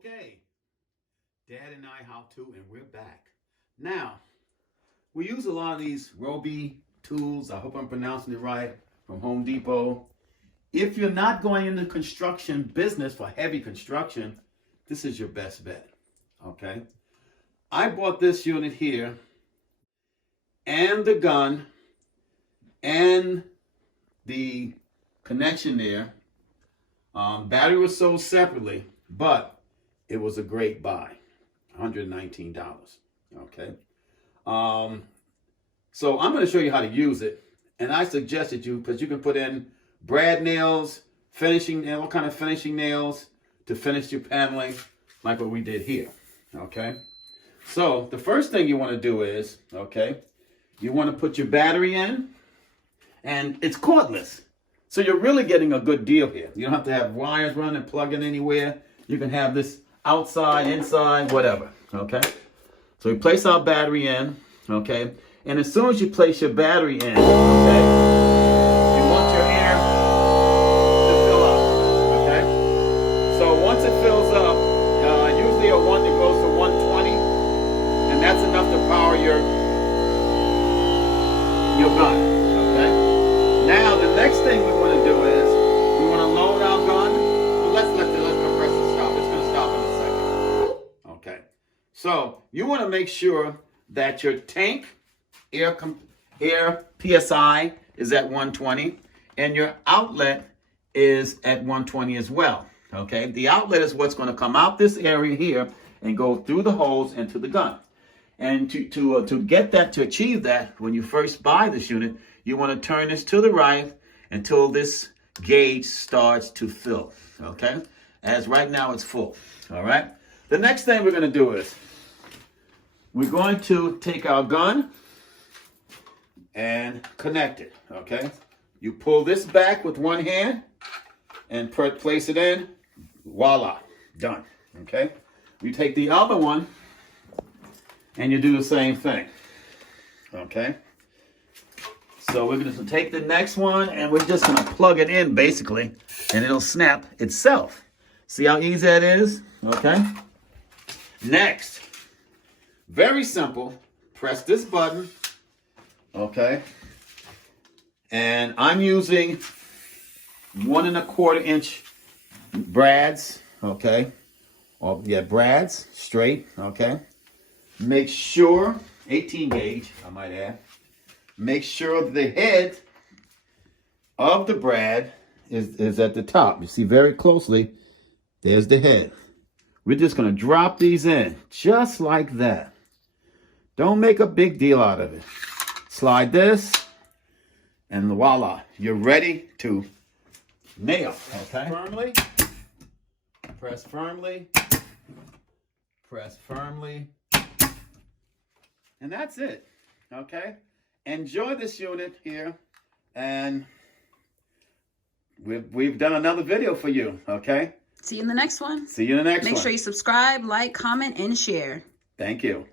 Okay, Dad and I how to, and we're back. Now, we use a lot of these Ryobi tools, I hope I'm pronouncing it right, from Home Depot. If you're not going into construction business for heavy construction, this is your best bet, okay? I bought this unit here, and the gun, and the connection there. Battery was sold separately, but it was a great buy, $119, okay? So I'm going to show you how to use it, and I suggested you, because you can put in brad nails, finishing, all kind of finishing nails to finish your paneling, like what we did here, okay? So the first thing you want to do is, okay, you want to put your battery in, and it's cordless. So you're really getting a good deal here. You don't have to have wires running and plugging anywhere. You can have this outside, inside, whatever, okay? So we place our battery in, okay? And as soon as you place your battery in, okay, you want your air to fill up, okay? So once it fills up, usually a one that goes to 120, and that's enough to power your gun, okay? Now the next thing we want to do is we want to load our gun. Well, let's let the compressor stop. It's going to stop in a second. Okay. So you want to make sure that your tank air PSI is at 120 and your outlet is at 120 as well. Okay. The outlet is what's going to come out this area here and go through the holes into the gun. And to get that, to achieve that, when you first buy this unit, you want to turn this to the right until this gauge starts to fill, okay? As right now it's full, all right? The next thing we're going to do is we're going to take our gun and connect it, okay? You pull this back with one hand and place it in, voila, done, okay? You take the other one and you do the same thing, okay? So we're going to take the next one and we're just going to plug it in basically and it'll snap itself. See how easy that is? Okay. Next, very simple, press this button, okay? And I'm using 1 1/4 inch brads, okay? Or yeah, brads, straight, okay? Make sure, 18 gauge, I might add. Make sure the head of the brad is at the top. You see very closely, there's the head. We're just going to drop these in, just like that. Don't make a big deal out of it. Slide this, and voila, you're ready to nail, okay? Firmly, press firmly, press firmly, and that's it, okay? Enjoy this unit here, and we've done another video for you, okay? See you in the next one. See you in the next one. Make sure you subscribe, like, comment, and share. Thank you.